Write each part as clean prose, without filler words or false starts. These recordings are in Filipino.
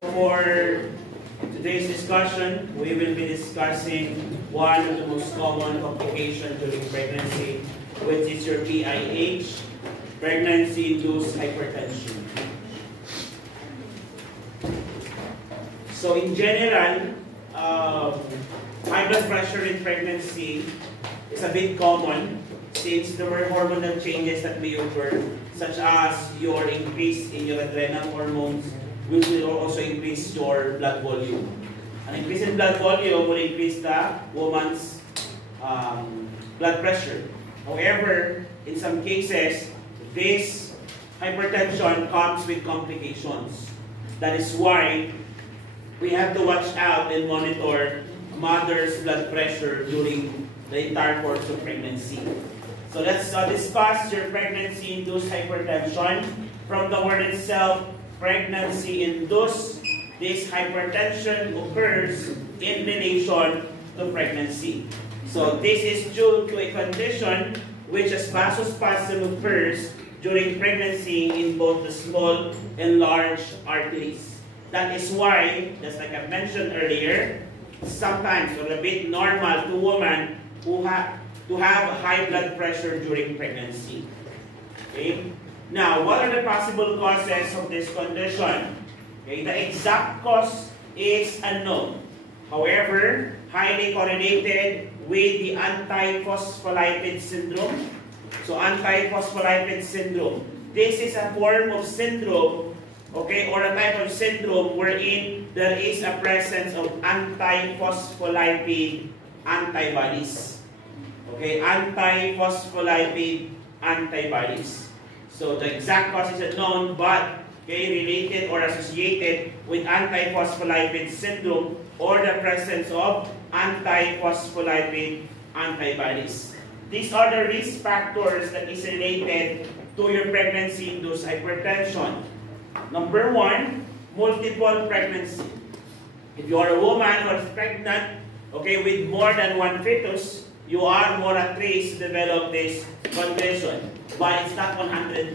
For today's discussion, we will be discussing one of the most common complications during pregnancy, which is your PIH, pregnancy-induced hypertension. So in general, high blood pressure in pregnancy is a bit common since there were hormonal changes that may occur, such as your increase in your adrenal hormones, which will also increase your blood volume. An increase in blood volume will increase the woman's blood pressure. However, in some cases, this hypertension comes with complications. That is why we have to watch out and monitor mother's blood pressure during the entire course of pregnancy. So let's discuss your pregnancy-induced hypertension. From the word itself, pregnancy-induced, this hypertension occurs in relation to pregnancy. So this is due to a condition which as vasospasm occurs during pregnancy in both the small and large arteries. That is why, just like I mentioned earlier, sometimes or a bit normal to women who have high blood pressure during pregnancy. Okay? Now, what are the possible causes of this condition? Okay, the exact cause is unknown. However, highly correlated with the antiphospholipid syndrome. So, antiphospholipid syndrome. This is a form of syndrome, okay, or a type of syndrome wherein there is a presence of antiphospholipid antibodies. Okay, antiphospholipid antibodies. So the exact cause is unknown, but related or associated with antiphospholipid syndrome or the presence of antiphospholipid antibodies. These are the risk factors that is related to your pregnancy-induced hypertension. Number one, multiple pregnancy. If you are a woman who is pregnant, okay, with more than one fetus, you are more at risk to develop this condition, but it's not 100%.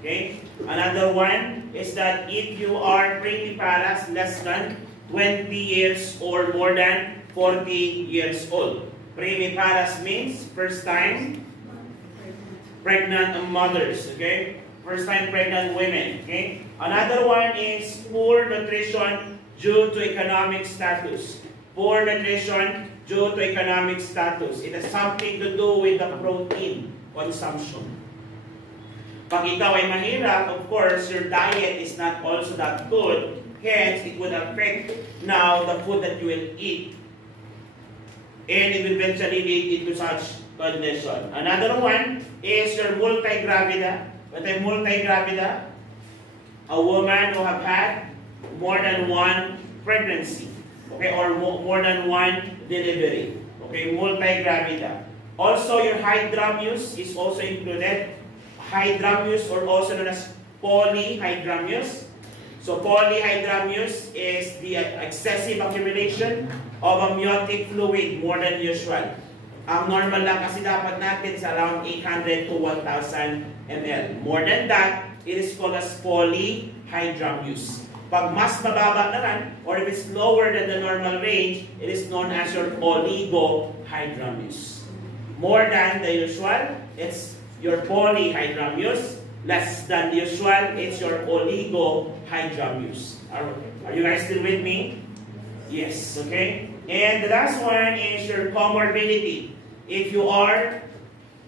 Okay. Another one is that if you are primiparas less than 20 years or more than 40 years old. Primiparas means first time pregnant mothers. Okay. First time pregnant women. Okay. Another one is poor nutrition due to economic status. Poor nutrition due to economic status. It has something to do with the protein consumption. Pag ikaw ay mahirap, of course, your diet is not also that good. Hence, it would affect now the food that you will eat. And it will eventually lead into such condition. Another one is your multigravida. What is multigravida? A woman who have had more than one pregnancy. Okay, or more than one delivery. Okay, multigravida. Also, your hydramnios is also included. Hydramnios, or also known as polyhydramnios. So, polyhydramnios is the excessive accumulation of amniotic fluid more than usual. Ang normal lang kasi dapat natin sa around 800 to 1,000 ml. More than that, it is called as polyhydramnios. Pag mas mababa naman, or if it's lower than the normal range, it is known as your oligohydramnios. More than the usual, it's your polyhydramnios. Less than the usual, it's your oligohydramnios. Are you guys still with me? Yes, okay? And the last one is your comorbidity. If you are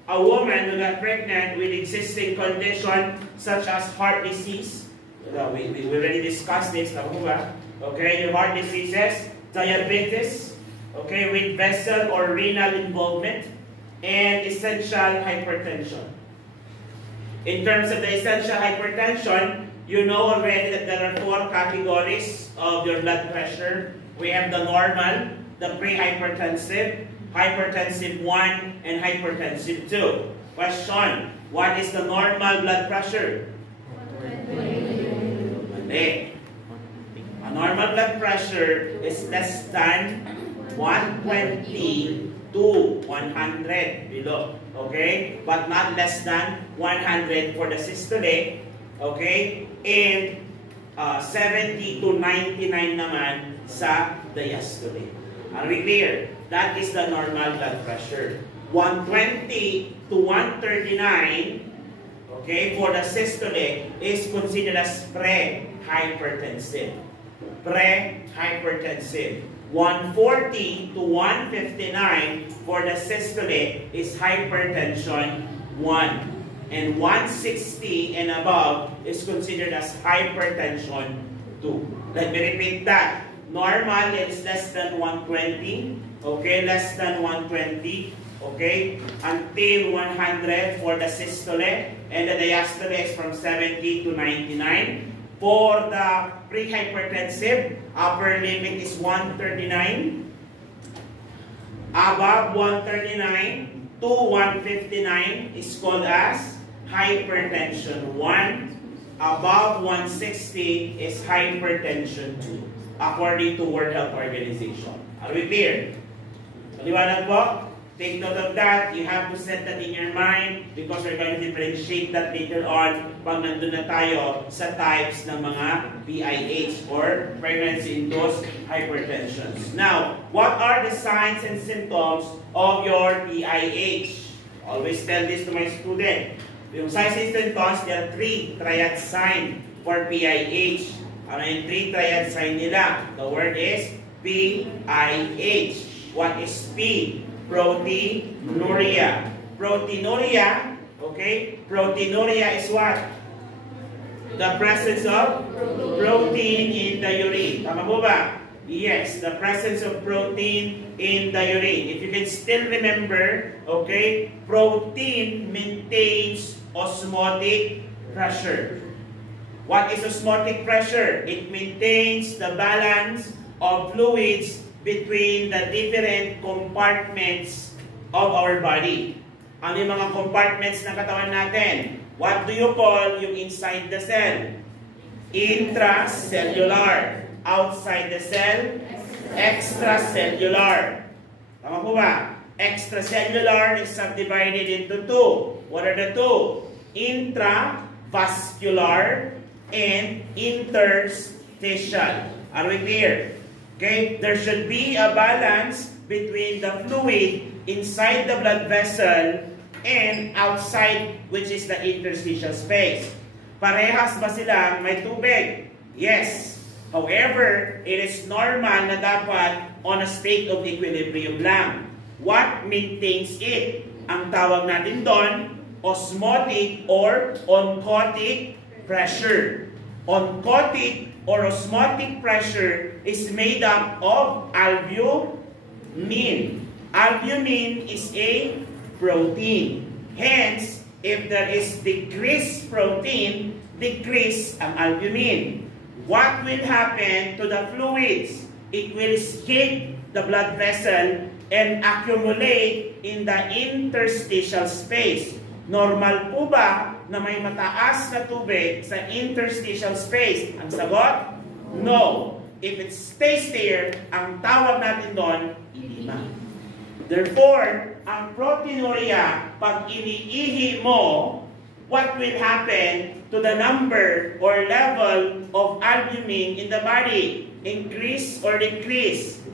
a woman who got pregnant with existing condition such as heart disease, we already discussed this, okay, your heart diseases, diabetes, okay, with vessel or renal involvement, and essential hypertension. In terms of the essential hypertension, you know already that there are 4 categories of your blood pressure. We have the normal, the pre-hypertensive, hypertensive 1, and hypertensive 2. Question, what is the normal blood pressure? A normal blood pressure is less than 120 to 100 below. Okay? But not less than 100 for the systole. Okay? And 70 to 99 naman sa diastole. Are we clear? That is the normal blood pressure. 120 to 139, okay, for the systole is considered as pre-hypertensive. Pre-hypertensive. 140 to 159 for the systole is hypertension 1. And 160 and above is considered as hypertension 2. Let me repeat that. Normal is less than 120. Okay, less than 120. Okay, until 100 for the systole. And the diastole is from 70 to 99. For the pre-hypertensive, upper limit is 139. Above 139 to 159 is called as hypertension 1. Above 160 is hypertension 2, according to World Health Organization. Are we clear? Maliwanag po? Take note of that. You have to set that in your mind because we're going to differentiate that later on pag nandun na tayo sa types ng mga PIH or pregnancy-induced hypertensions. Now, what are the signs and symptoms of your PIH? Always tell this to my student. Yung signs and symptoms, there are 3 triad signs for PIH. Ano yung 3 triad sign nila? The word is PIH. What is P? Proteinuria. Proteinuria, okay? Proteinuria is what? The presence of protein in the urine. Tama po ba? Yes, the presence of protein in the urine. If you can still remember, okay, protein maintains osmotic pressure. What is osmotic pressure? It maintains the balance of fluids between the different compartments of our body. Ano yung mga compartments ng katawan natin? What do you call yung inside the cell? Intracellular. Outside the cell? Extracellular. Tama po ba? Extracellular is subdivided into 2. What are the 2? Intravascular and interstitial. Are we clear? Okay, there should be a balance between the fluid inside the blood vessel and outside, which is the interstitial space. Parehas ba silang may tubig? Yes. However, it is normal na dapat on a state of equilibrium lang. What maintains it? Ang tawag natin doon, osmotic or oncotic pressure. Oncotic or osmotic pressure is made up of albumin. Albumin is a protein. Hence, if there is decreased protein, decrease ang albumin. What will happen to the fluids? It will escape the blood vessel and accumulate in the interstitial space. Normal po ba na may mataas na tubig sa interstitial space? Ang sagot, no. If it stays there, ang tawag natin doon, edema. Therefore, ang proteinuria, pag iniihi mo, what will happen to the number or level of albumin in the body? Increase or decrease?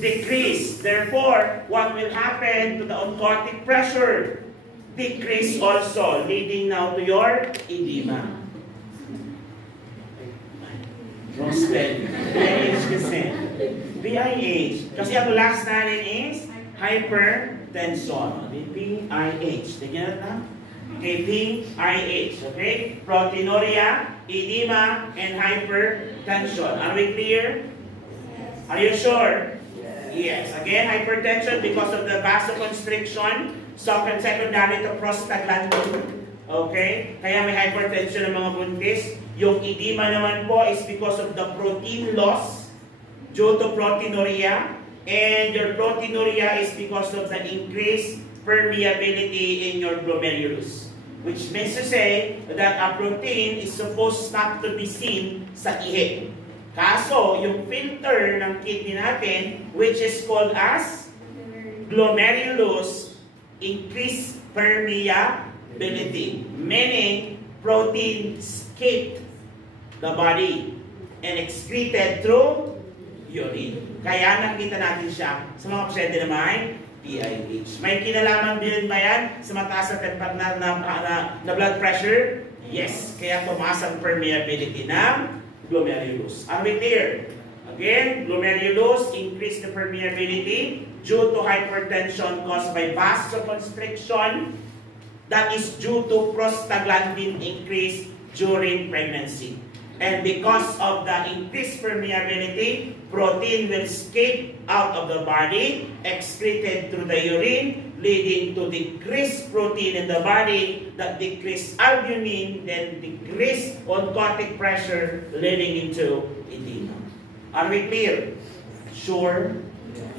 Decrease. Therefore, what will happen to the oncotic pressure? Decrease also, leading now to your edema. Wrong spelling. BIH kasi. BIH. Kasi ang last natin is hypertension. PIH. Tignan natin. Okay, PIH. Okay? Proteinuria, edema, and hypertension. Are we clear? Are you sure? Yes. Again, hypertension because of the vasoconstriction. Secondary to prostaglandin. Okay? Kaya may hypertension ng mga buntis. Yung edema naman po is because of the protein loss due to proteinuria. And your proteinuria is because of the increased permeability in your glomerulus. Which means to say that a protein is supposed not to be seen sa ihi. Kaso, yung filter ng kidney natin, which is called as glomerulus, increased permeability, meaning protein escaped the body and excreted through urine. Kaya nakita natin siya sa mga pasyente na may PIH. May kinalaman din ba yan sa mataas na blood pressure? Yes. Kaya tumaas ang permeability ng glomerulus. Are we clear? Again, glomerulus increase the permeability due to hypertension caused by vasoconstriction that is due to prostaglandin increase during pregnancy. And because of the increased permeability, protein will escape out of the body, excreted through the urine, leading to decreased protein in the body, that decreased albumin, then decreased oncotic pressure, leading into edema. Are we clear? Sure?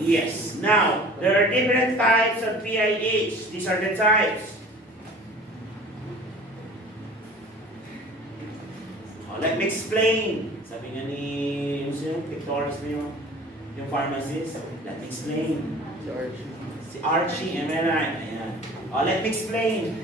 Yes. Now, there are different types of PIH. These are the types. Let me explain. Sabi nga ni Victoris na yung pharmacist. Let me explain. Si Archie, am I right? Ayan. Let me explain.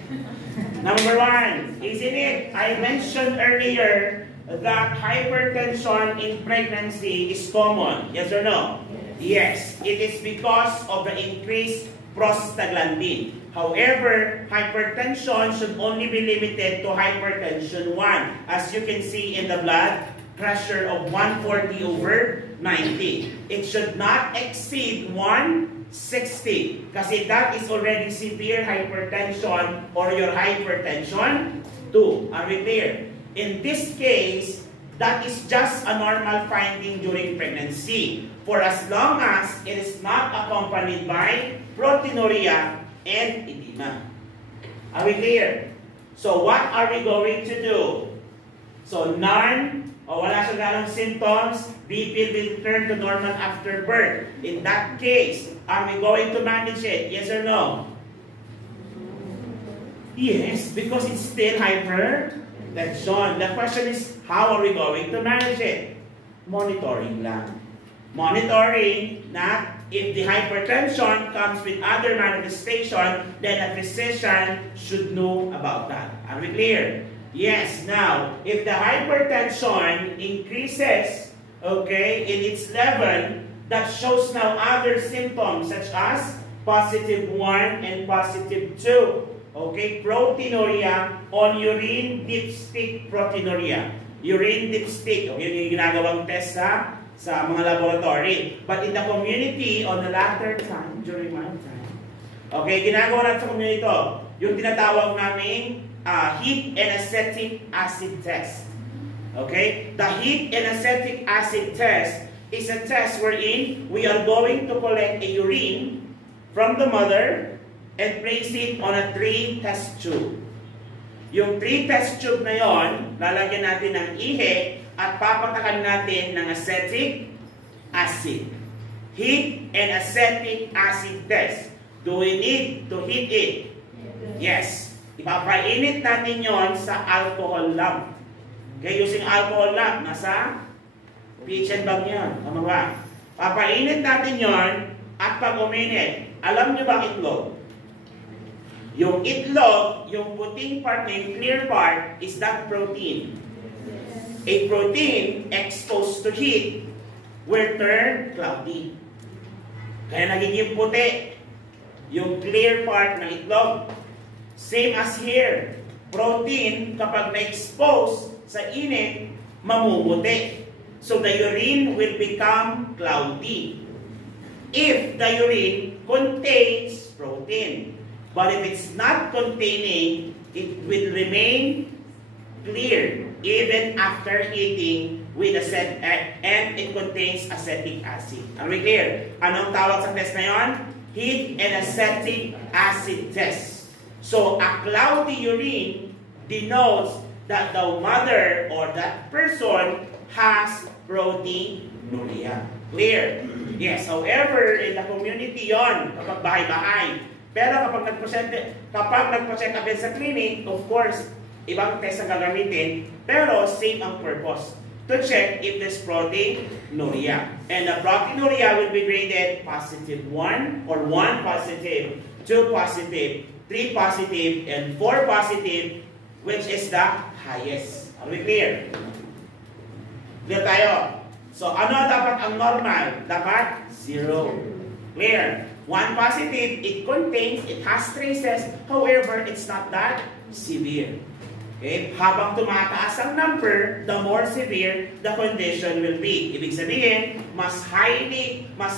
Number one, isn't it? I mentioned earlier that hypertension in pregnancy is common. Yes or no? Yes. It is because of the increased prostaglandin. However, hypertension should only be limited to hypertension 1. As you can see in the blood pressure of 140/90. It should not exceed 160 kasi that is already severe hypertension or your hypertension 2. Are we clear? In this case, that is just a normal finding during pregnancy for as long as it is not accompanied by proteinuria and edema. Are we clear? So what are we going to do? So none o wala siyang ganong symptoms, BP will return to normal after birth. In that case, are we going to manage it? Yes or no? Yes, because it's still hypertension. The question is, how are we going to manage it? Monitoring lang. Monitoring na if the hypertension comes with other manifestation, then a physician should know about that. Are we clear? Yes. Now, if the hypertension increases, okay, in its level, that shows now other symptoms such as positive 1 and positive 2. Okay, proteinuria on urine dipstick proteinuria. Urine dipstick, okay, yung ginagawang test sa mga laboratory. But in the community, on the latter time, during my time, okay, ginagawa natin sa community ito, yung tinatawag naming heat and acetic acid test. Okay? The heat and acetic acid test is a test wherein we are going to collect a urine from the mother and place it on a 3 test tube. Yung 3 test tube na yon, lalagyan natin ng ihe at papatakan natin ng acetic acid. Heat and acetic acid test. Do we need to heat it? Yes. Ipapainit natin yon sa alcohol lamp. Okay, using alcohol lamp, nasa kitchen bag yan. Tama ba? Papainit natin yon at pag uminit, alam nyo ba ang itlog? Yung itlog, yung puting part, yung clear part, is that protein. A protein exposed to heat will turn cloudy. Kaya nagiging puti yung clear part ng itlog. Same as here. Protein, kapag na-expose sa init, mamumuti. So the urine will become cloudy. If the urine contains protein. But if it's not containing, it will remain clear even after heating with acetic, and it contains acetic acid. Are we clear? Anong tawag sa test na yon? Heat and acetic acid test. So a cloudy urine denotes that the mother or that person has proteinuria. Clear? Yes. However, in the community yon, kapag bahay-bahay. Pero kapag nagpo-check up sa clinic, of course, ibang test ang gagamitin, pero same ang purpose. To check if there's proteinuria. And the proteinuria will be graded positive 1 or 1 positive, 2 positive, 3 positive, and 4 positive, which is the highest. Are we clear? Clear tayo? So, ano dapat ang normal? Dapat 0. Clear? 1 positive, it has traces, however, it's not that severe. Okay? Habang tumataas ang number, the more severe the condition will be. Ibig sabihin, mas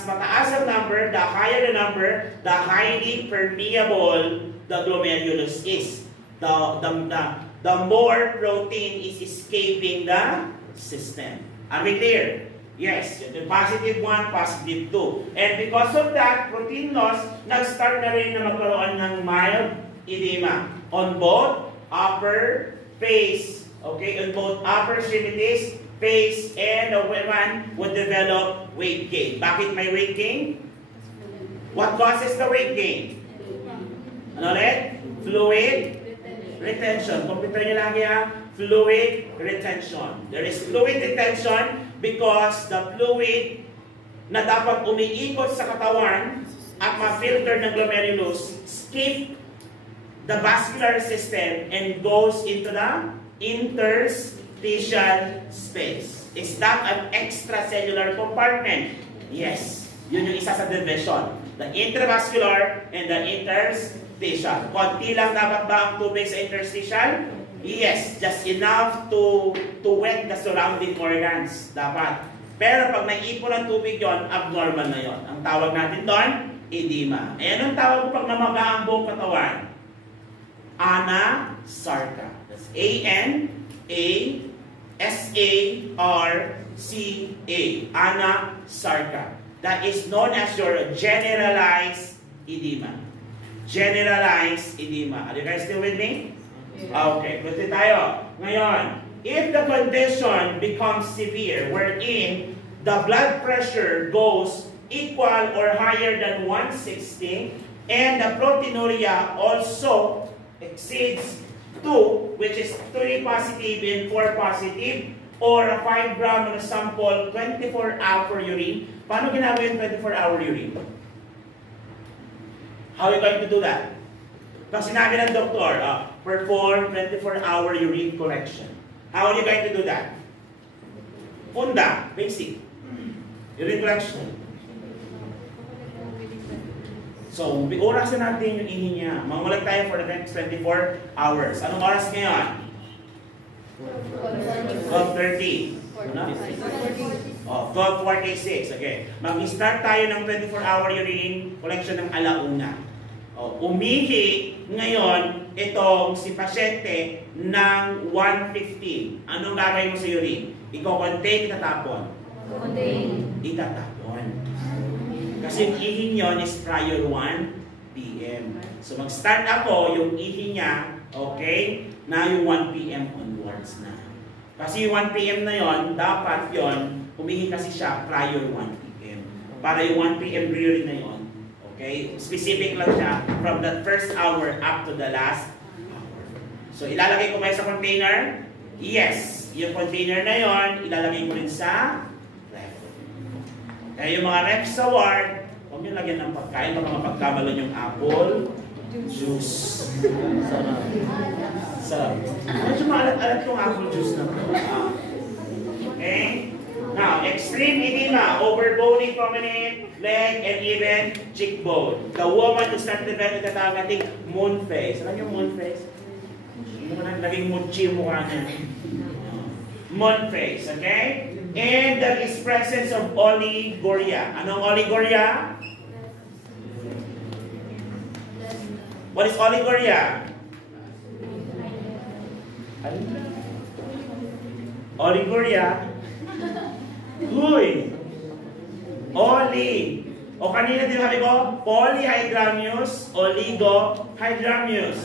mataas ang number, the higher the number, the highly permeable the glomerulus is. The more protein is escaping the system. Are we clear? Yes, the positive 1, positive 2. And because of that, protein loss, nag-start na rin na magkaroon ng mild edema on both upper face, okay, on both upper extremities, face, and the woman would develop weight gain. Bakit may weight gain? What causes the weight gain? Ano ulit? Fluid retention. Computer niyo lagi ha. Fluid retention. There is fluid retention because the fluid na dapat umiikot sa katawan at ma-filter ng glomerulus skip the vascular system and goes into the interstitial space. Is that an extracellular compartment? Yes. Yun yung isa sa division. The intravascular and the interstitial. Konti lang dapat ba ang tubig sa interstitial? Yes. Just enough to wet the surrounding organs. Dapat. Pero pag naipon ang tubig yon, abnormal na yon. Ang tawag natin doon, edema. Eh, anong tawag ko pag namaga ang buong katawan? Anasarca. That's A-N-A-S-A-R-C-A. Anasarca. That is known as your generalized edema. Generalized edema. Are you guys still with me? Okay, proceed tayo. Ngayon, if the condition becomes severe, wherein the blood pressure goes equal or higher than 160, and the proteinuria also exceeds 2, which is 3 positive and 4 positive, or a 5 gram on a sample, 24-hour urine. Paano ginagawa yung 24-hour urine? How are you going to do that? Pag sinabi ng doktor, perform 24-hour urine collection. How are you going to do that? Funda, basic. Urine collection. So, orasan natin yung ihi niya. Mangulag tayo for the next 24 hours. Anong oras ngayon? 12:30. Ano? 12:46. Okay. Mag-start tayo ng 24-hour urine collection ng alauna. Umihi ngayon itong si pasyente ng 1:15. Anong gagawin mo sa urine? Iko-contain, itatapon? Itatapon. Kasi yung ihi nyo is prior 1 p.m. So mag-start ako yung ihi niya, okay, na yung 1 p.m. onwards na. Kasi yung 1 p.m. na yon, dapat yon, umihi kasi siya prior 1 p.m. Para yung 1 p.m. urine na yon, okay, specific lang siya from that first hour up to the last hour. So ilalagay ko kayo sa container? Yes. Yung container na yon, ilalagay ko rin sa kaya yung mga ref sa ward, huwag nyo lagyan ng pagkain, baka mapagkamalan yung apple juice. Sarap. Medyo maalat-alat yung apple juice na. Okay? Now, extreme edema, overbony, prominent, leg, and even cheekbone. The woman who started the event, tatawag natin moon face. Alam yung moon face? Naging mochi yung mukha niya. Moon face, okay? And there is presence of oliguria. Anong oliguria? What is oliguria? Oliguria? Huy! Oli! O kanina din sabi ko, polyhydramnios, oligohydramnios.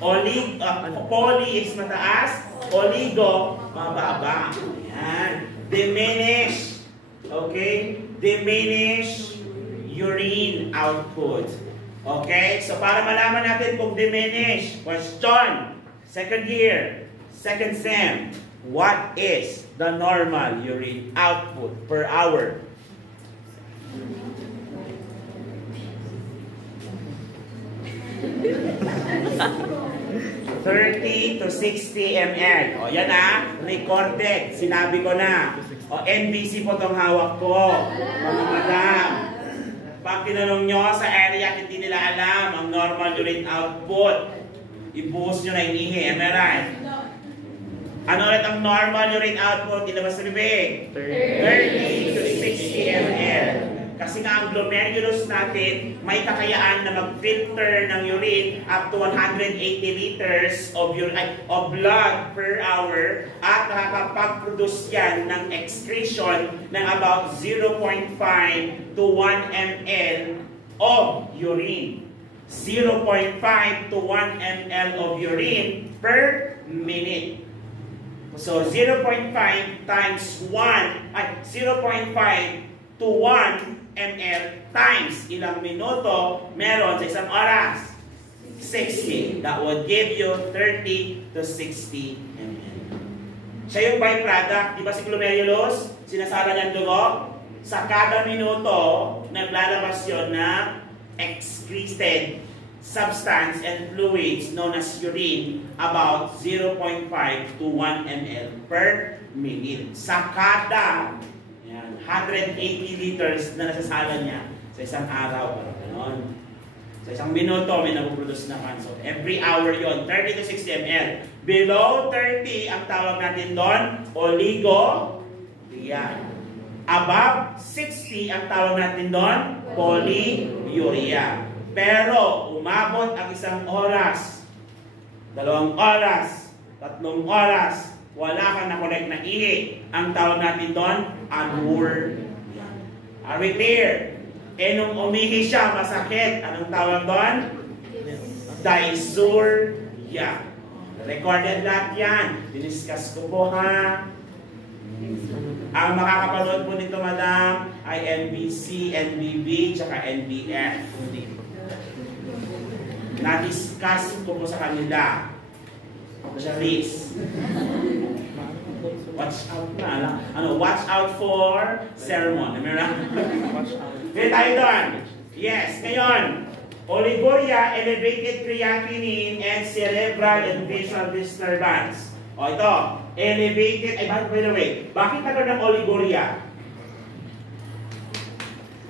Poly is mataas, oligo, mababa. Yan. Diminish, okay? Diminish urine output. Okay? So para malaman natin kung diminish, question, second year, second sem, what is the normal urine output per hour? 30 to 60 ml. O, yan recorded. Sinabi ko na. O, NBC po itong hawak ko. Mga madam. Pag tinanong nyo sa area at hindi nila alam ang normal urine output, ibuhos nyo na yung ihi. Am I right? Ano ulit ang normal urine output? Ilabas sa bibig. 30 to 60 ml. Kasi nga ang glomerulus natin may kakayaan na mag-filter ng urine up to 180 liters of blood per hour at nakakapag-produce yan ng excretion ng about 0.5 to 1 ml of urine. 0.5 to 1 ml of urine per minute. So 0.5 times 1, 0.5 to 1 ml times ilang minuto meron sa isang oras? 60. That would give you 30 to 60 ml. Siya yung byproduct. Di ba si glomerulus? Sinasara niyan dugo? Sa kada minuto, naglalabas yun na excreted substance and fluids known as urine about 0.5 to 1 ml per minute. Sa kada 180 liters na nasasala niya sa isang araw. Ganon. Sa isang minuto, may napuproduce naman. So, every hour yon 30 to 60 ml. Below 30, ang tawag natin doon, oligoria. Above 60, ang tawag natin doon, polyuria. Pero, umabot ang isang oras, 2 oras, 3 oras, wala kang na-collect na ihi. Ang tawag natin doon, anuria. Are we clear? Nung umihi siya, masakit. Anong tawag doon? Dysuria. Recorded lahat yan. Diniscuss ko po ha. Ang makakapanood po nito, madam, ay NBC, NBB, tsaka NBF. Na-discuss ko po sa kanila. Please. Watch out na. Watch out for sermon. Kaya tayo doon. Yes, ngayon. Oliguria, elevated creatinine, and cerebral and visual disturbance. O ito, elevated, by the way, bakit nagkaroon ng oliguria?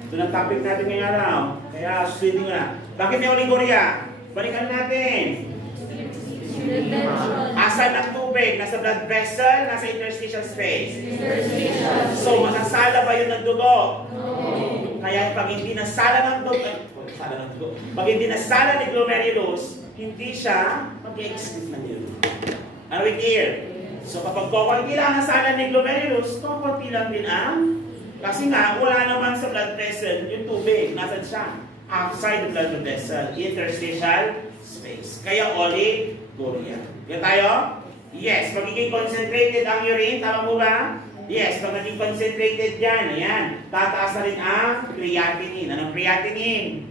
Ito na topic natin ngayon araw. Kaya, sweeting na. Bakit may oliguria? Balikan natin. Asan ang tubig? Nasa blood vessel, nasa interstitial space. So, masasala ba yun ng dugo? Kaya pag hindi nasala ng dugo, pag hindi nasala ni glomerulus, hindi siya mag-excrete ng urine. Are we clear? So, kapag kukunti lang nasala ni glomerulus, kukunti lang din ang, kasi nga, wala naman sa blood vessel yung tubig. Nasaan siya? Outside the blood vessel, interstitial space. Kaya oliguria. Kaya tayo? Yes. Magiging concentrated ang urine. Tama mo ba? Yes. Pag naging concentrated yan, ayan. Tataas na rin ang creatinine. Anong creatinine?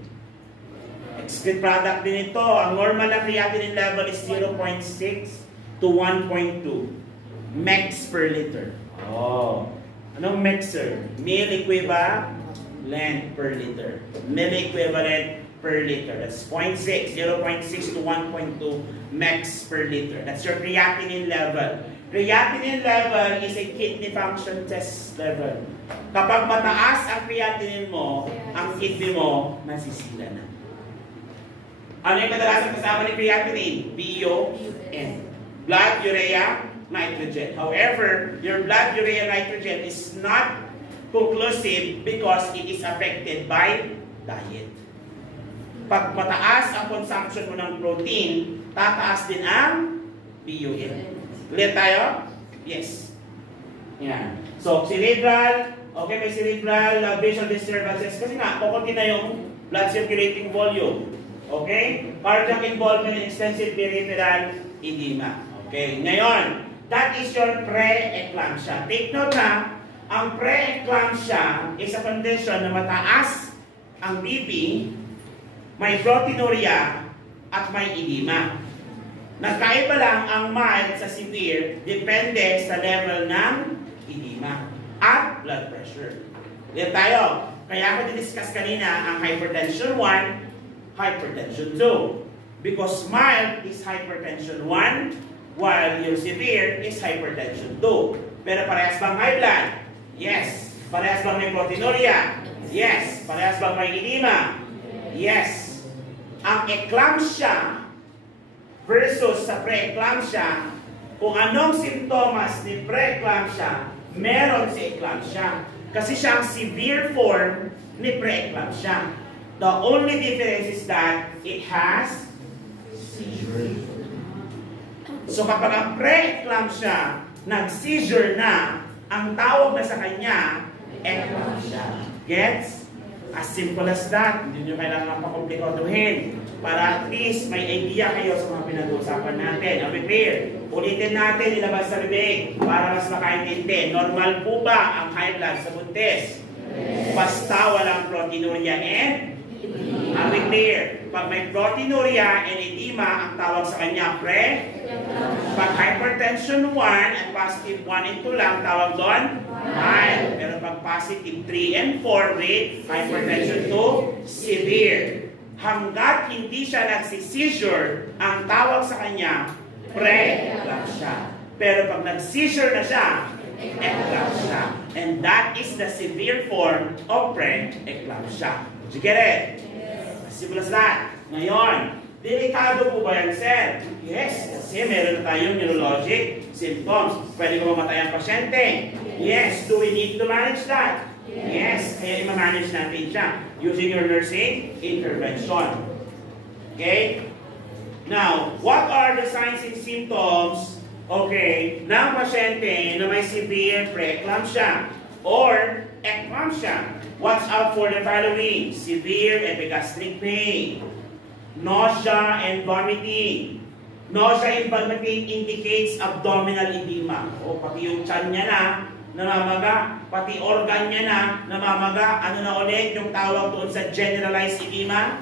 Excrete product din ito. Ang normal na creatinine level is 0.6 to 1.2 mex per liter. Oh. Anong mexer? Mil equivalent per liter. Mil equivalent per liter. That's 0.6 to 1.2 mex per liter. That's your creatinine level. Creatinine level is a kidney function test level. Kapag mataas ang creatinine mo, ang kidney mo nasisila na. Ano yung kadalasan kasama ni creatinine? BUN. Blood urea nitrogen. However, your blood urea nitrogen is not conclusive because it is affected by diet. Pag mataas ang consumption mo ng protein, tataas din ang BUN. Clear tayo? Yes. Yan. So, cerebral, okay, may cerebral visual disturbances. Kasi nga, kukunti na yung blood circulating volume. Okay? Cardiac involvement in extensive peripheral edema. Okay? Ngayon, that is your pre-eclampsia. Take note na, ang pre-eclampsia is a condition na mataas ang BP, may proteinuria, at may edema. Nagkaiba lang ang mild sa severe, depende sa level ng edema at blood pressure. Yan tayo. Kaya ako diniscuss kanina ang hypertension 1, hypertension 2. Because mild is hypertension 1, while yung severe is hypertension 2. Pero parehas bang high blood? Yes. Parehas bang may proteinuria? Yes. Parehas bang may edema? Yes. Ang eclampsia versus sa preeclampsia, kung anong simptomas ni preeclampsia, meron si eclampsia. Kasi siya ang severe form ni preeclampsia. The only difference is that it has seizure. So kapag ang preeclampsia nag-seizure na, ang tawag na sa kanya, eclampsia. Gets? As simple as that. Hindi nyo kailangan pakomplikatuhin. Para at least may idea kayo sa mga pinag-uusapan natin. Are we clear? Ulitin natin, ilabas sa bibig para mas makaintindi. Normal po ba ang high blood sa buntis? Basta walang proteinuria and are we clear? Pag may proteinuria and edema, ang tawag sa kanya pag hypertension 1 at positive 1 and 2 lang, tawag doon mild. Pero pag positive 3 and 4 with hypertension 2, severe. Hanggat hindi siya nagsi-seizure, ang tawag sa kanya pre-eclampsia. Pero pag nag-seizure na siya, eclampsia. And that is the severe form of pre-eclampsia. Did you get it? As simple as that. Ngayon, delikado po ba yan, sir? Yes, kasi meron na tayong neurologic symptoms. Pwede ko mamatay ang pasyente? Yes. Do we need to manage that? Yes. Kaya i-manage natin siya using your nursing intervention. Okay? Now, what are the signs and symptoms, okay, ng pasyente na may severe preeclampsia or eclampsia? Watch out for the following: severe epigastric pain, nausea and vomiting. Nausea and vomiting indicates abdominal edema. O pati yung tiyan niya na namamaga, pati organ niya na namamaga. Ano na ulit yung tawag doon sa generalized edema?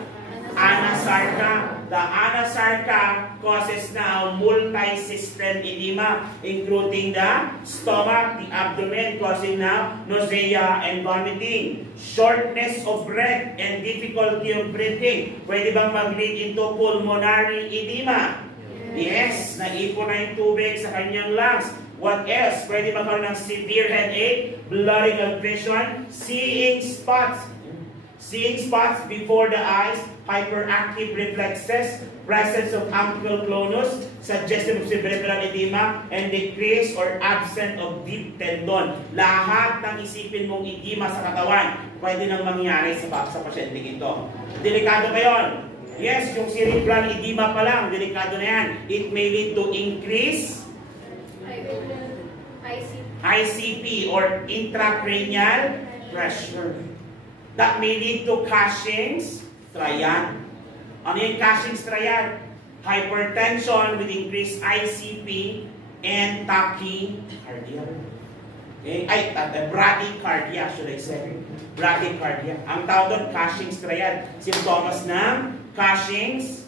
Anasarca. The anasarca causes now multi-system edema, including the stomach, the abdomen, causing now nausea and vomiting. Shortness of breath and difficulty of breathing. Pwede bang mag-lead into pulmonary edema? Yes, naipon na yung tubig sa kanyang lungs. What else? Pwede magkaroon ng severe headache, blurring of vision, seeing spots before the eyes, hyperactive reflexes, presence of ankle clonus, suggestion of cerebral edema, and decrease or absent of deep tendon. Lahat ng isipin mong edema sa katawan, pwede nang mangyari sa pasyente ito. Delikado ba yun? Yes, yung cerebral edema pa lang, delikado na yan. It may lead to increase ICP or intracranial pressure. That may lead to Cushing's triad. Ano yung Cushing's triad? Hypertension with increased ICP and tachycardia. Okay? Bradycardia, should I say. Bradycardia. Ang tawag doon, Cushing's triad. Simptomas ng Cushing's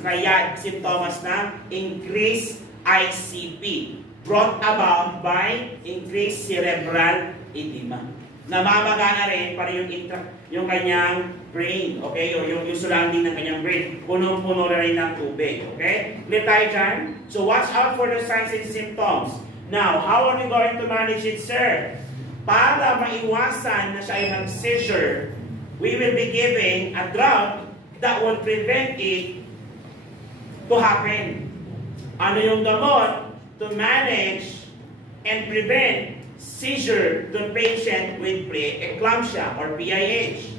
triad. Simptomas ng increased ICP. Brought about by increased cerebral edema. Namamaga na rin para yung kanyang brain, okay? O yung surrounding ng kanyang brain. Punong-puno na rin ng tubig, okay? Clear tayo dyan? So watch out for the signs and symptoms. Now, how are we going to manage it, sir? Para maiwasan na siya ay nag-seizure, we will be giving a drug that will prevent it to happen. Ano yung gamot to manage and prevent seizure to patient with preeclampsia or PIH?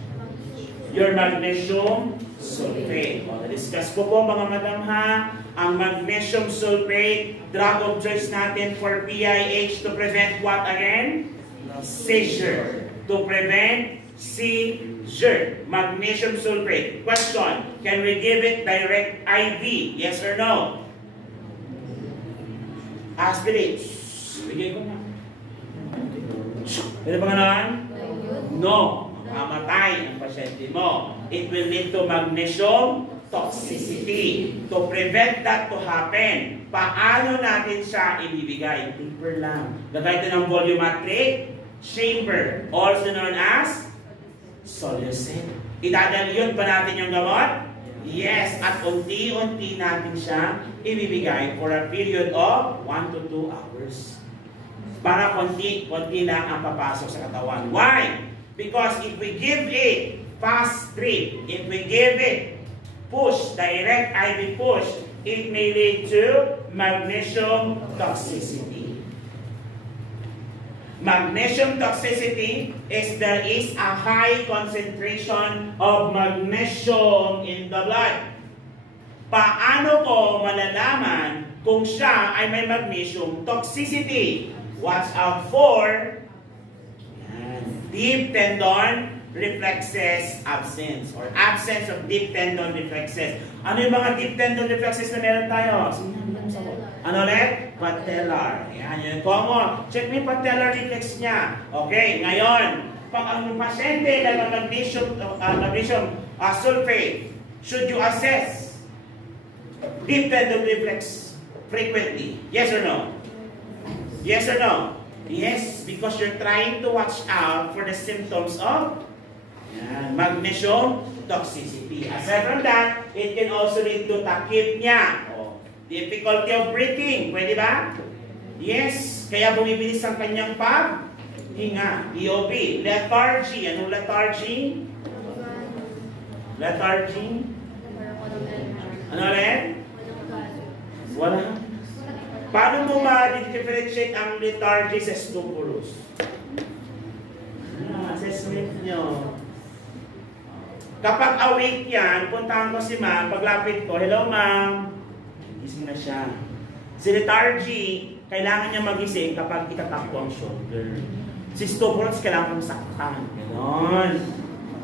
Your magnesium sulfate. Na-discuss ko po mga madam ha, ang magnesium sulfate, drug of choice natin for PIH to prevent what again? Seizure. To prevent seizure. Magnesium sulfate. Question, can we give it direct IV? Yes or no? Aspirate. Bigay ko na. Pwede ba gano'n? No. Mamamatay ang pasyente mo. It will lead to magnesium toxicity. To prevent that to happen, paano natin siya ibibigay? Taper lang. Gagay ito ng volumetric chamber, also known as Solucet. Idadal yun pa natin yung gamot? Yes, at unti-unti natin siya ibibigay for a period of 1 to 2 hours. Para konti-konti lang ang papasok sa katawan. Why? Because if we give it fast drip, if we give it push, direct IV push, it may lead to magnesium toxicity. Magnesium toxicity is there is a high concentration of magnesium in the blood. Paano ko malalaman kung siya ay may magnesium toxicity? Watch out for deep tendon reflexes absence or absence of deep tendon reflexes. Ano yung mga deep tendon reflexes na meron tayo? Ano ulit? Patellar. Yan, yun. Common. Check mo yung patellar reflex niya. Okay, ngayon, pag ang pasyente na magnesium sulfate, should you assess deep tendon reflex frequently? Yes or no? Yes or no? Yes, because you're trying to watch out for the symptoms of magnesium toxicity. Aside from that, it can also lead to tachypnea. Difficulty of breathing. Pwede ba? Yes. Kaya bumibilis ang kanyang paghinga. EOB. Lethargy. Anong lethargy? Lethargy? Ano ulit? Wala. Paano mo ma-differentiate ang lethargy sa stuporous? Assessment nyo. Kapag awake yan, puntahan ko si ma'am, paglapit ko, hello ma'am. Gising na siya. Si lethargy, kailangan niya magising kapag itatak ko ang shoulder. Si stuporous, kailangan kong saktan. Ganon.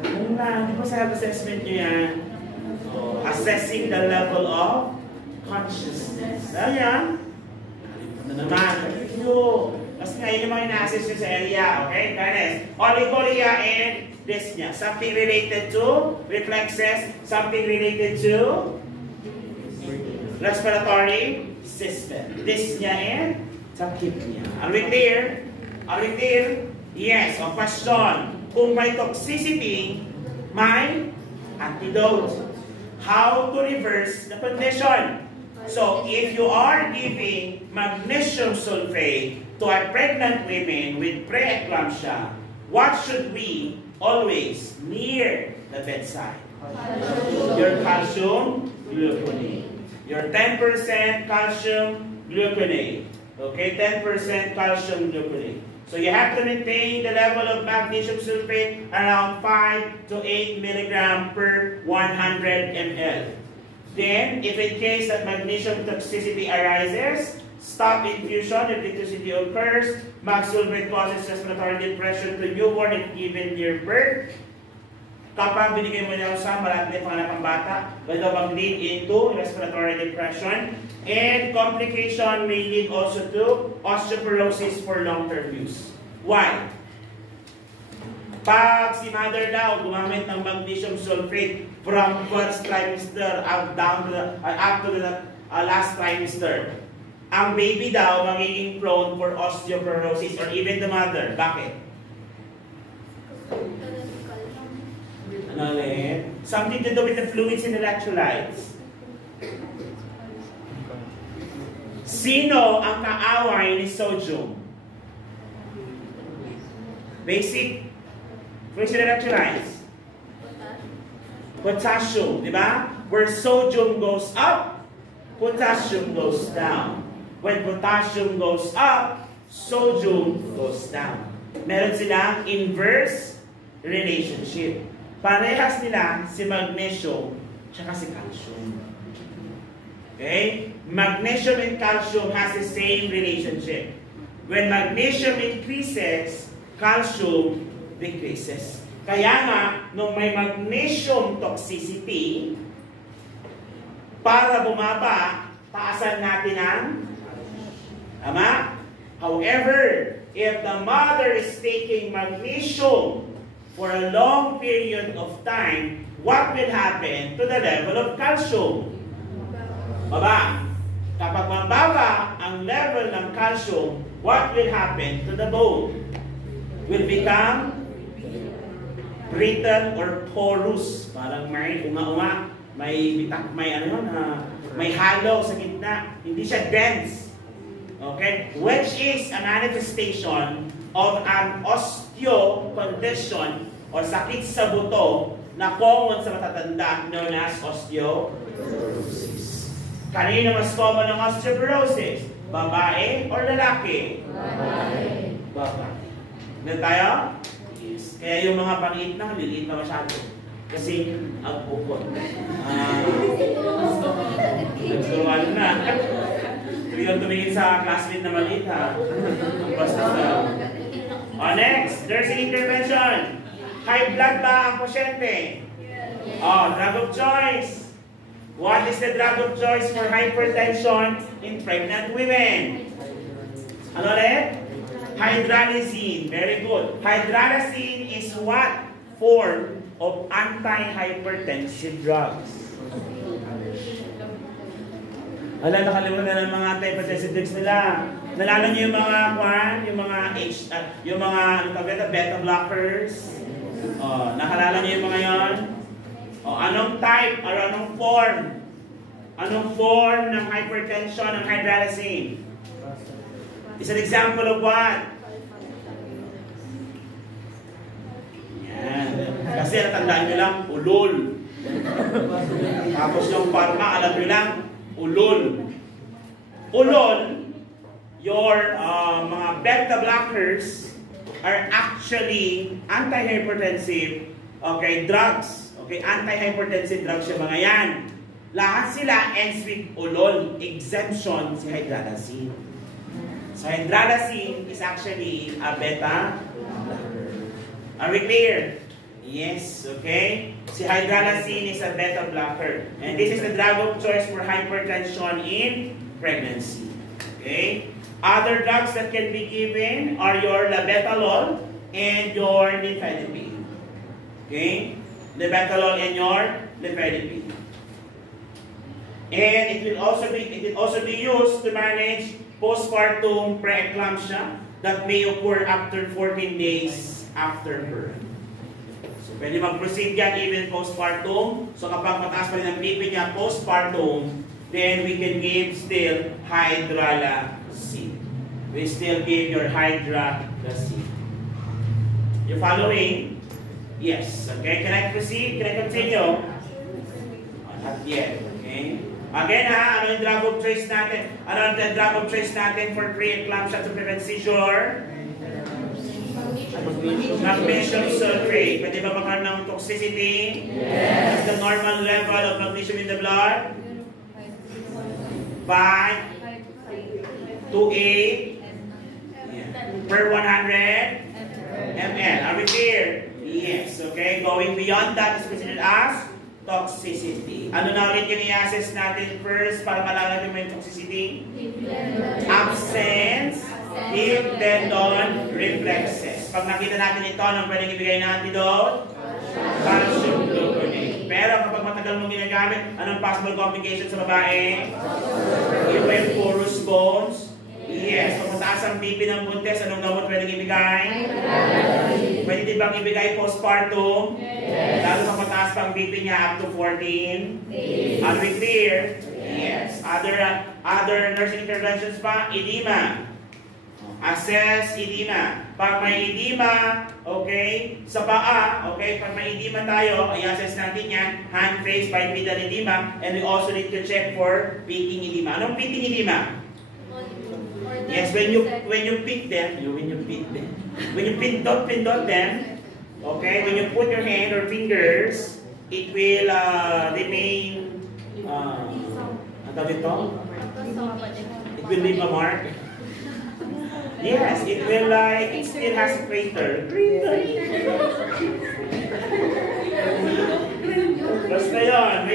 Ganun lang. Di ba sa assessment nyo yan? So, assessing the level of consciousness. Ayan. Ano naman? Thank you. Kasi ngayon yung mga ina-assess nyo sa area. Okay? Kindness. Oligoria and dyspnea. Something related to reflexes. Something related to respiratory system. Dyspnea and tachypnea. Are we clear? Are we clear? Yes. O question. Kung may toxicity, may antidote. How to reverse the condition? So, if you are giving magnesium sulfate to a pregnant women with preeclampsia, what should we always near the bedside? Your calcium gluconate. Your 10% calcium gluconate. Okay, 10% calcium gluconate. So you have to maintain the level of magnesium sulfate around 5 to 8 milligram per 100 ml. Then, if in case that magnesium toxicity arises, stop infusion if toxicity occurs. Mag sulfate causes respiratory depression to newborn if given near birth. Kapag binigay mo niya sa marami panganak ang bata, pwede mag-lead into respiratory depression. And complication may lead also to osteoporosis for long-term use. Why? Pag si mother daw gumamit ng magnesium sulfate from first trimester up to the last trimester, ang baby daw magiging prone for osteoporosis or even the mother. Bakit? Ano ulit? Something to do with the fluids and electrolytes. Sino ang kaaway ni sodium? Basic fluids and electrolytes. Potassium, di ba? Where sodium goes up, potassium goes down. When potassium goes up, sodium goes down. Meron silang inverse relationship. Parehas nila si magnesium tsaka si calcium. Okay? Magnesium and calcium has the same relationship. When magnesium increases, calcium decreases. Kaya nga, nung may magnesium toxicity, para bumaba, taasan natin ang tama? However, if the mother is taking magnesium for a long period of time, what will happen to the level of calcium? Baba. Kapag mababa ang level ng calcium, what will happen to the bone? Will become brittle or porous. Parang may unga-unga. may ano yun, may hollow sa gitna. Hindi siya dense. Okay? Which is a manifestation of an osteo condition o sakit sa buto na common sa matatanda known as osteoporosis. Kanino mas common ang osteoporosis? Babae o lalaki? Babae. Babae. Ganun tayo? Yes. Kaya yung mga pangit na, liliit na masyado. Kasi ang bukod. Nagsuruan na. Tuwing tumingin sa classmate na maliit ha. Basta sa... next, nursing intervention. High blood ba ang pasyente? Drug of choice. What is the drug of choice for hypertension in pregnant women? Ano ulit? Hydralazine. Very good. Hydralazine is what form of anti-hypertensive drugs? Nakalimutan na ng mga anti-hypertensive drugs nila. Nalala niyo yung mga beta blockers? Nakalala niyo yung mga yon? Anong type or anong form? Anong form ng hypertension ng hydralazine? It's an example of what? Kasi natandaan nyo lang, ulol. Tapos yung pharma, alam nyo lang, ulol. Ulol, your mga beta blockers are actually antihypertensive drugs. Antihypertensive drugs yung mga yan. Lahat sila ends with ulol. Exemption si hydralazine. So hydralazine is actually a beta blocker. Are we clear? Yes, okay? Si hydralazine is a beta blocker. And this is the drug of choice for hypertension in pregnancy. Okay? Other drugs that can be given are your labetalol and your nifedipine. Okay? Labetalol and your nifedipine. And it will also be used to manage postpartum preeclampsia that may occur after 14 days after birth. So, pwede mag-proceed yan even postpartum. So, kapag mataas pa rin ang BP niya postpartum, then we can give still hydralazine. We still give your hydralazine. You following? Yes. Okay, can I proceed? Can I continue? Not yet. Okay. Again ano yung drug of choice natin? Ano yung drug of choice natin for preeclampsia to prevent seizure? Magnesium sulfate. Pwede ba magkaroon ng toxicity? Yes. What's the normal level of magnesium in the blood? 5 to 8 per 100 ml. Are we clear? Yes. Okay. Going beyond that is considered as toxicity. Ano na ulit yung i-assess natin first para malaman natin yung toxicity? Absence, deep tendon reflexes. Pag nakita natin ito, anong pwedeng ibigay na antidote? Calcium gluconate. Pero kapag matagal mong ginagamit, anong possible complications sa babae? Even porous bones? Yes. Pag mataas ang BP ng buntis, anong gamot pwedeng ibigay? Pwede din bang ibigay postpartum? Yes. Lalo sa mataas pang BP niya up to 14? Yes. Are we clear? Yes. Other nursing interventions pa? Edema. Assess edema. Pag may edema, okay, sa paa, okay, pag may edema tayo, i-assess natin yan, hand, face, bipedal edema, and we also need to check for pitting edema. Anong pitting edema? Yes, when you pit them, when you pindot them, okay, when you put your hand or fingers, it will remain, ano tawag ito? It will leave a mark. Yes, it will it still has a crater. Basta yun,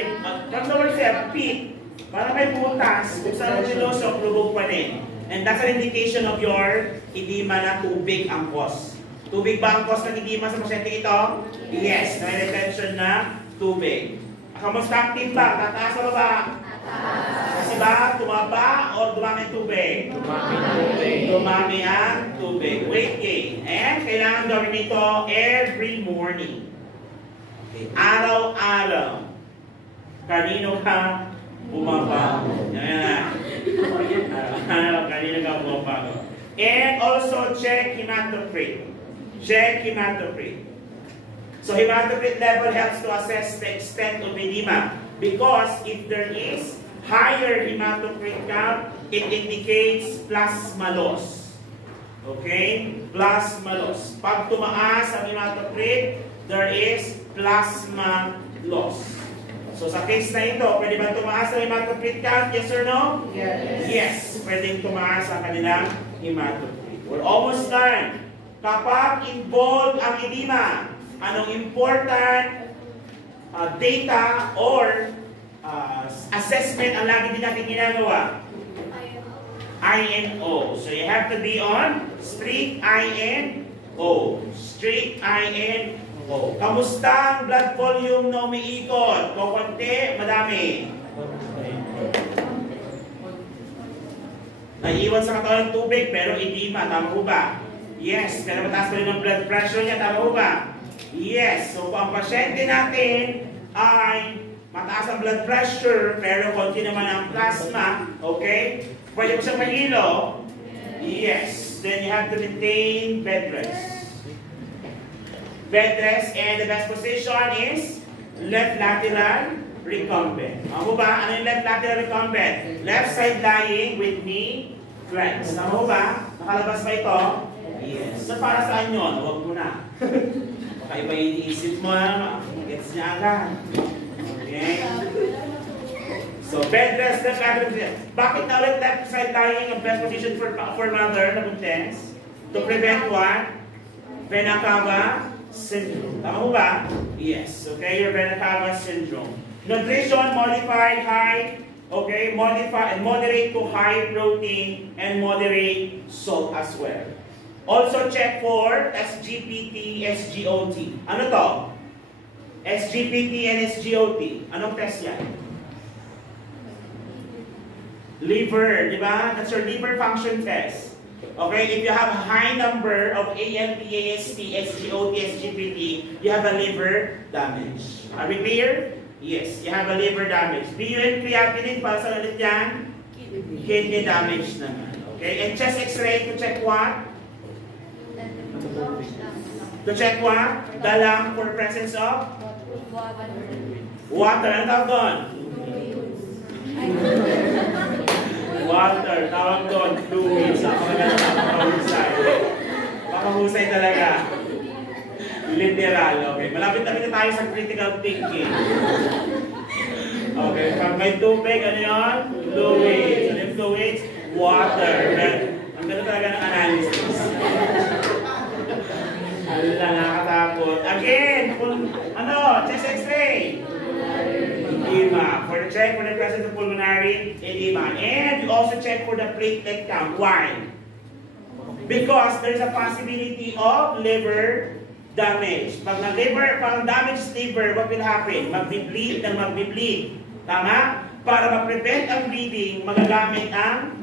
from the word say, pit, para may butas, kung saan ang nilusok, lubog pa rin. And that's an indication of your edema na tubig ang cause. Tubig ba ang cause ng edema sa pasyente ito? Yes, may retention na tubig. Kamusta ang timbang? Tataas o baba? Kasi ba, tumaba o dumami ang tubig? Dumami ang tubig. Weight gain. And kailangan gawin ito every morning. Okay. Araw-araw. Kanino ka bumabago? Yan. Kanino ka bumabago? And also check hematocrit. Check hematocrit. So hematocrit level helps to assess the extent of edema. Because if there is higher hematocrit count, it indicates plasma loss. Okay? Plasma loss. Pag tumaas ang hematocrit, there is plasma loss. So sa case na ito, pwede ba tumaas ang hematocrit count? Yes or no? Yes. Yes. Pwedeng tumaas ang kanilang hematocrit. We're almost done. Kapag involved ang edema, anong important data or assessment ang lagi din natin ginagawa? INO. So you have to be on strict INO. Strict INO. Kamusta ang blood volume na umiikot? Kukunti, madami. Naiiwan sa katawan ng tubig pero edema. Tama po ba? Yes. Pero mataas pa rin ang blood pressure niya. Tama po ba? Yes. So kung ang pasyente natin ay mataas ang blood pressure pero konti naman ang plasma, okay? Pwede mo siyang mahilo? Yes. Then you have to maintain bed rest. Bed rest, and the best position is left lateral recumbent. Ano ba? Ano yung left lateral recumbent? Left side lying with knee flexed. Ano ba? Nakalabas ba ito? Yes. So para saan yun? Huwag mo na. Baka iba iniisip mo na, gets niya agad. Okay? So, bed rest, left lateral recumbent. Bakit na ulit left side lying ang best position for mother na buntes? To prevent what? Vena cava syndrome. Tama mo ba? Yes. Okay, your vena cava syndrome. Nutrition, modified high, okay, moderate to high protein and moderate salt as well. Also check for SGPT, SGOT. Ano to? SGPT and SGOT. Anong test yan? Liver, di ba? That's your liver function test. Okay, if you have a high number of ALT, AST, SGOT, SGPT, you have a liver damage. Are we clear? Yes, you have a liver damage. BUN creatinine, para sa ulit yan? Kidney damage naman. Okay, and chest x-ray to check what? To check what? The lung for presence of? Water. Ano tawag doon? Water. Tawag doon. Fluids. Napakahusay. Napakahusay talaga. Literal. Okay. Malapit na tayo sa critical thinking. Okay. Pag may tubig, ano yun? Fluids. Ano yung fluids? Water. Ang ganda talaga ng analysis. Alala, nakakatakot. Again, chest x-ray. Edema. For the check for the presence of pulmonary edema. And you also check for the platelet count. Why? Because there's a possibility of liver damage. Pag damaged liver, what will happen? Magbi-bleed ng magbi-bleed. Tama? Para ma-prevent ang bleeding, magagamit ang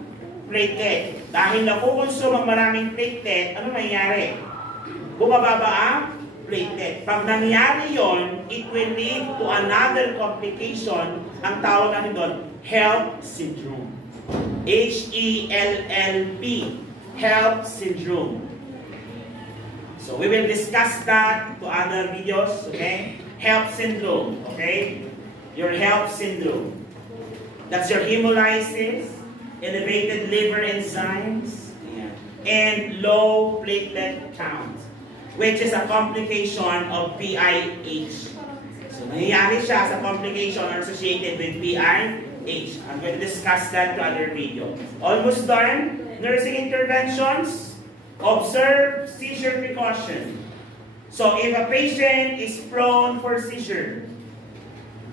platelet. Dahil nakukonsume ang maraming platelet, ano nangyayari? Bumababa ang platelet. Pag nangyari yon, it will lead to another complication. Ang tawag natin doon, HELLP syndrome. HELLP. HELLP syndrome. So we will discuss that to other videos, okay? HELLP syndrome, okay? Your HELLP syndrome. That's your hemolysis, elevated liver enzymes, and low platelet count, which is a complication of PIH. So, nangyayari siya sa complication associated with PIH. I'm going to discuss that to other video. Almost done. Nursing interventions. Observe seizure precaution. So, if a patient is prone for seizure,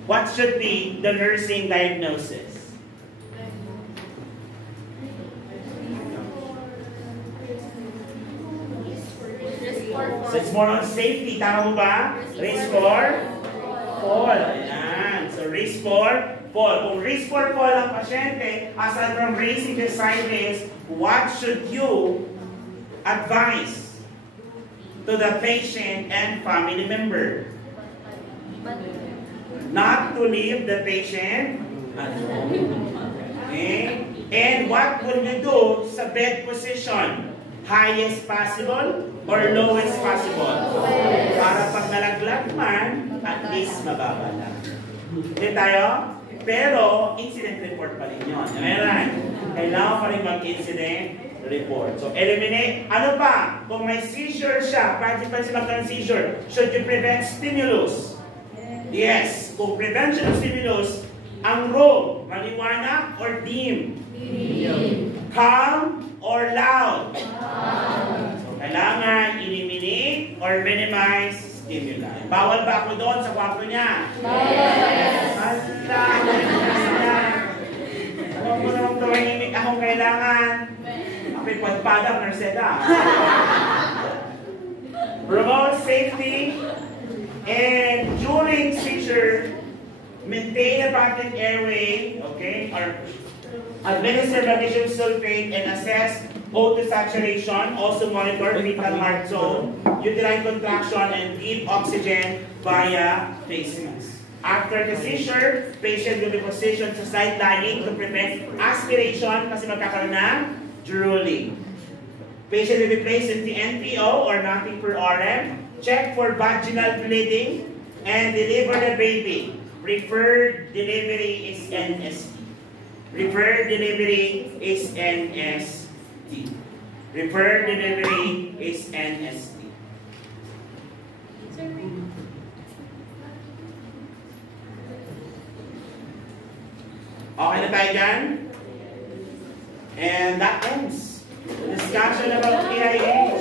what should be the nursing diagnosis? So it's more on safety. Tama mo ba? Risk for fall. Ayan. So risk for fall. Kung risk for fall ang pasyente, aside from raising the sinus, what should you advise to the patient and family member? Not to leave the patient alone. Okay? And what will you do sa bed position? Highest possible or lowest possible? Para pag nalaglag man, at least mababa na. Okay tayo? Pero, incident report pa rin yun. Right? Kailangan pa rin mag-incident report. So, eliminate. Ano pa? Kung may seizure siya, practical sila ng seizure, should you prevent stimulus? Yes. Kung prevention of stimulus, ang role, maliwanag or dim? Calm or loud? So, kailangan eliminate or minimize stimuli. Bawal ba ako doon sa kwarto niya? Yes! Hala! Huwag mo naman tumahimik akong kailangan. Ako'y pagpadang Narceda. Promote safety and during seizure, maintain a patent airway, okay, or administer magnesium sulfate and assess O2 saturation. Also monitor fetal heart zone, uterine contraction, and give oxygen via face mask. After the seizure, patient will be positioned sa side lining to prevent aspiration kasi magkakaroon ng drooling. Patient will be placed in the NPO or nothing per RM. Check for vaginal bleeding and deliver the baby. Preferred delivery is NST. Preferred delivery is NST. Preferred delivery is NST. Okay na tayo dyan? And that ends the discussion about PIA.